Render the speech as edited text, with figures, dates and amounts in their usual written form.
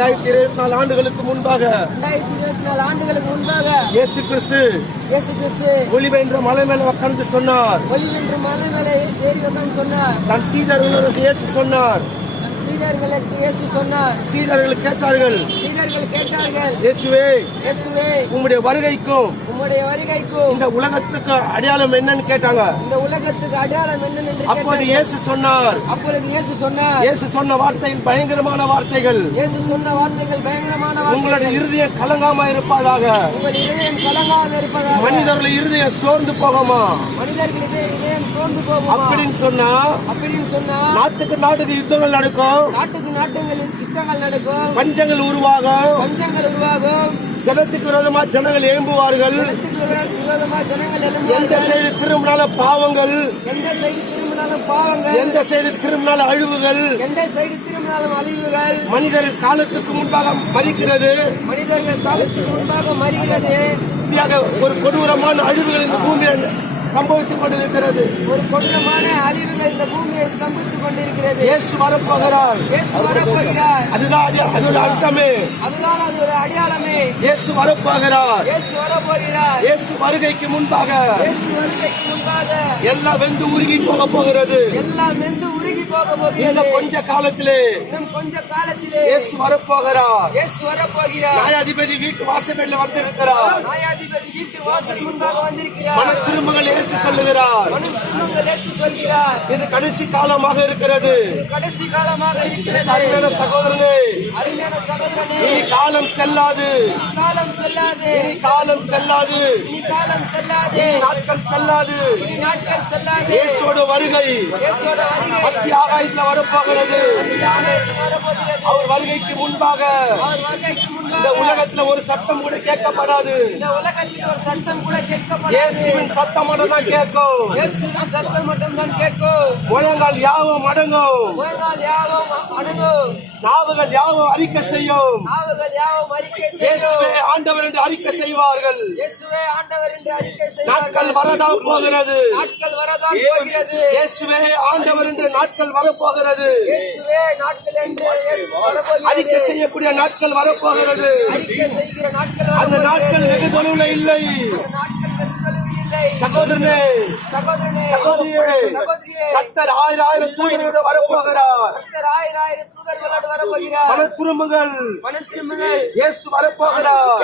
2024 ஆண்டுகளுக்கு முன்பாக இயேசு கிறிஸ்து ஒளிவு என்ற மலை மேல உட்கார்ந்து சொன்னார். தன் சீடர்களுக்கு இயேசு சொன்னார். சீடர்கள் கேட்டார்கள், இயேசுவே உம்முடைய வருகைக்கும் இந்த உலகத்துக்கு அடையாளம் என்னன்னு கேட்டாங்க. அப்போது இயேசு சொன்னார். இயேசு சொன்ன வார்த்தைகள் பயங்கரமான வார்த்தைகள். உங்களுடைய இருதயம் கலங்காம இருப்பதாக. மனிதர்கள் இருதயம் சோர்ந்து போகுமா அப்படின்னு சொன்னா நாட்டுக்கு யுத்தங்கள் நடக்கும். பஞ்சங்கள் உருவாகும். ஜனத்துக்கு விரோதமா ஜனங்கள் எழும்புவார்கள். எந்த சைடு திரும்பினாலும் பாவங்கள், எந்த சைடு திரும்பினாலும் அழிவுகள். மனிதர்கள் காலத்துக்கு முன்பாக மறிக்கிறது. ஒரு கொடூரமான அழிவுகள் இந்த பூமியில் சம்பவித்துக் கொண்டிருக்கிறது. ஒரு கொடூரமான அழிவுகள் இந்த பூமியை சம்பவித்துக் கொண்டிருக்கிறது. இயேசு வரப்போகிறார். அதுதான் அதோட அர்த்தமே. அதுதான் அதோட அடையாளமே. இயேசு வரப்போகிறார். இயேசு வருகைக்கு முன்பாக எல்லாம் வெந்து உருகி போக போகிறது. இன்னும் கொஞ்ச காலத்திலே இயேசு வரப்போகிறார். நியாயாதிபதி வீட்டு வாசலில் வந்திருக்கிறார். மன திரும்புங்கள் இயேசு சொல்லுகிறார். இது கடைசி காலமாக இருக்கிறது. அருமையான சகோதரனே, இனி காலம் செல்லாது. இனி காலம் செல்லாது. நாட்கள் செல்லாது. இயேசுவோட வருகை மத்திய ஆகாயத்தில் வரப்போகிறது. அவர் வருகைக்கு முன்பாக இந்த உலகத்தில் ஒரு சத்தம் கூட கேட்கப்படாது. இயேசுவின் சத்தம் மட்டும் தான் கேட்கும். முழங்கால் யாவும் அடங்கும். நாவுகள் யாவும் அறிக்கை செய்யும். இயேசுவே ஆண்டவர் என்று அறிக்கை செய்வார்கள். நாட்கள் வரதான் போகிறது. இயேசுவே ஆண்டவர் என்று நாட்கள் வரப்போகிறது. அறிக்கை செய்யக்கூடிய நாட்கள் வரப்போகிறது. அந்த நாட்கள் வெகு தொலைவில் இல்லை. சகோதரனே, சகோதரியே, கர்த்தர் 1000 தூதர்களோடு வரப்போகிறார். மனம் திரும்புங்கள். இயேசு வரப்போகிறார்.